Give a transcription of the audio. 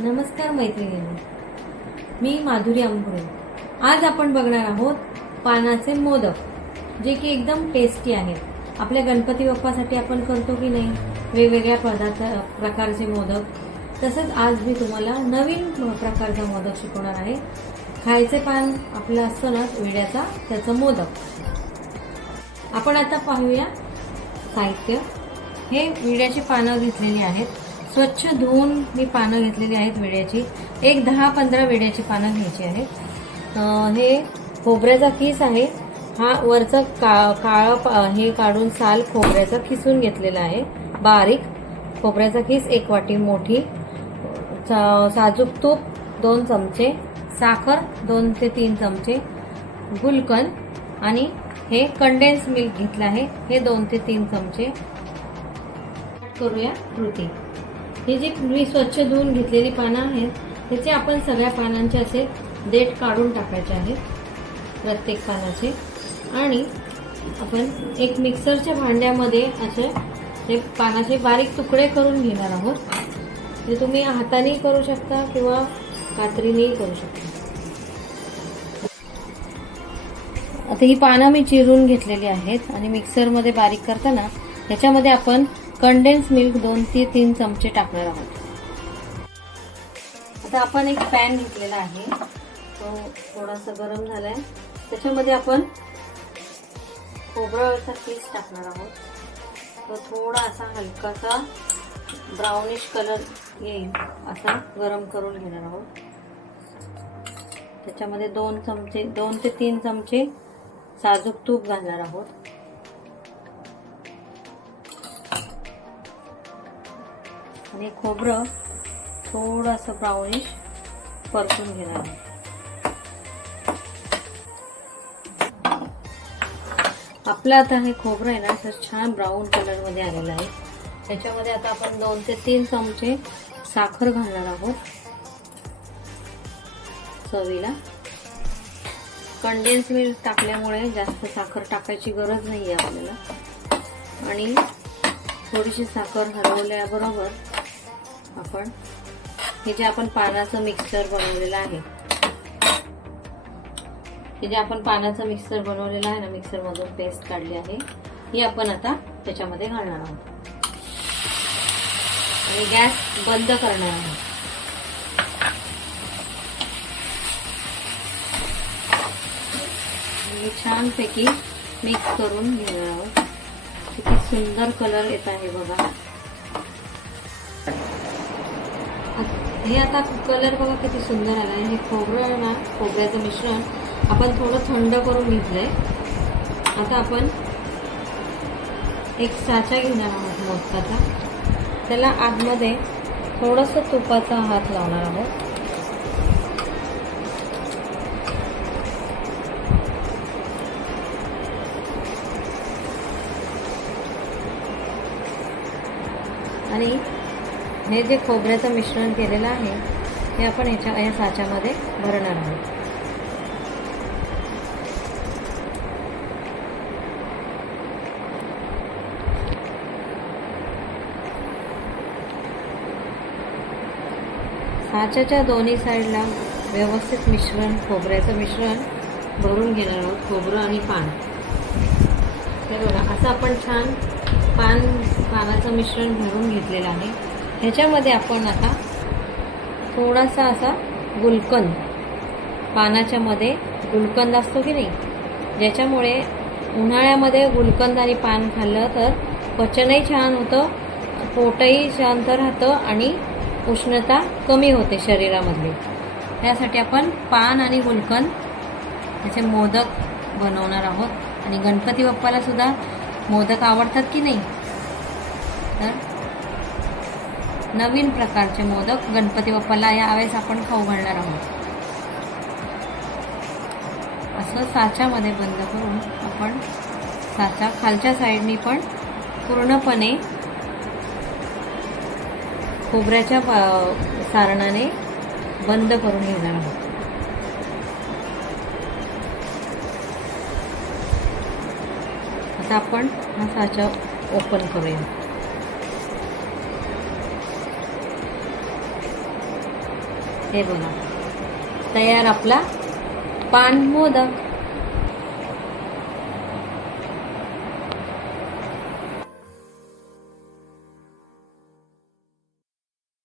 नमस्कार मैत्रिणींनो. मी माधुरी अंकुरे आज आपण बघणार आहोत पानाचे मोदक जे की एकदम टेस्टी आहेत. आपल्या गणपती बाप्पासाठी आपण करतो की नाही? वेगवेगळ्या पदार्थ प्रकारचे मोदक. तसंच आज मी तुम्हाला नवीन प्रकारचा मोदक शिकवणार आहे. खायचे पान आपलं असतं ना विड्याचा त्याचं मोदक. आपण आता पाहूया साहित्य. हे विड्याची पानं घेतलेली आहेत. स्वच्छ धुवून मी पानं घेतलेली आहेत विड्याची. एक दहा पंधरा विड्याची पानं घ्यायची आहेत. हे खोबऱ्याचा किस आहे. हा वरचं का काळं पा- हे काढून साल खोबऱ्याचा खिसून घेतलेला आहे. बारीक. खोबऱ्याचा किस एक वाटी मोठी. साजूक तूप दोन चमचे. साखर दोन ते तीन चमचे. गुलकंद आणि हे कंडेन्स मिल्क घेतलं आहे. हे दोन ते तीन चमचे. करूया कृती. ही जी मी स्वच्छ धुवून घेतलेली पानं आहेत त्याचे आपण सगळ्या पानांचे असे देठ काढून टाकायचे आहेत प्रत्येक पानाचे. आणि आपण एक मिक्सरच्या भांड्यामध्ये असे ते पानाचे बारीक तुकडे करून घेणार आहोत. ते तुम्ही हाताने करू शकता किंवा कात्रीनेही करू शकता. आता ही पानं मी चिरून घेतलेली आहेत आणि मिक्सरमध्ये बारीक करताना त्याच्यामध्ये आपण कंडेन्स मिल्क दोन ते तीन चमचे टाकणार आहोत. आता आपण एक पॅन घेतलेला आहे. तो थोडासा गरम झालाय. त्याच्यामध्ये आपण खोबराचा पीस टाकणार आहोत. तो थोडा असा हलकासा ब्राउनिश कलर येईल असा गरम करून घेणार आहोत. त्याच्यामध्ये दोन चमचे दोन ते तीन चमचे साजूक तूप घालणार आहोत. आणि खोबरं थोडंसं ब्राउनिश परतून घेणार आहे. आपलं आता हे खोबरं आहे ना असं छान ब्राऊन कलरमध्ये आलेलं आहे. त्याच्यामध्ये आता आपण दोन ते तीन चमचे साखर घालणार आहोत. चवीला. कंडेन्स मिल्क टाकल्यामुळे जास्त साखर टाकायची गरज नाही आहे आपल्याला. आणि थोडीशी साखर हलवल्याबरोबर आपण. हे जे आपण पानाचं मिक्सर बनवलेलं आहे. हे जे आपण पानाचं मिक्सर बनवलेलं आहे ना मिक्सरमधून पेस्ट काढली आहे ही आपण आता त्याच्यामध्ये घालणार आहोत. आणि गॅस बंद करणार आहोत. छानपैकी मिक्स करून घेणार आहोत. किती सुंदर कलर येत आहे बघा. हे आता कलर बघा किती सुंदर आला आहे हे खोबरं आहे ना खोबऱ्याचं मिश्रण. आपण थोडं थंड करून घेतलंय. आता आपण एक साचा घेणार आहोत मोदकाचा. त्याला आतमध्ये थोडंसं तुपाचा हात लावणार आहोत. आणि हे जे खोबऱ्याचं मिश्रण केलेलं आहे हे आपण ह्याच्या या साच्यामध्ये भरणार आहोत. साच्याच्या दोन्ही साईडला व्यवस्थित मिश्रण खोबऱ्याचं मिश्रण भरून घेणार आहोत खोबरं आणि पान. हे बघा असं आपण छान पान पानाचं मिश्रण भरून घेतलेलं आहे. ह्याच्यामध्ये आपण आता थोडासा असा गुलकंद पानाच्या मध्ये गुलकंद असतो की नाही ज्याच्यामुळे उन्हाळ्यामध्ये गुलकंद आणि पान खाल्लं तर पचनही छान होतं पोटही शांत राहतं आणि उष्णता कमी होते शरीरामधली. त्यासाठी आपण पान आणि गुलकंद याचे मोदक बनवणार आहोत. आणि गणपती बाप्पाला सुद्धा मोदक आवडतात की नाही? तर नवीन प्रकारचे मोदक गणपती बाप्पाला यावेळेस आपण खाऊ घालणार आहोत. असं साच्यामध्ये बंद करून आपण साचा खालच्या साईडनी पण पूर्णपणे खोबऱ्याच्या सारणाने बंद करून घेणार आहोत. आता आपण हा साचा ओपन करूया. हे बघा. तयार आपला पान मोदक.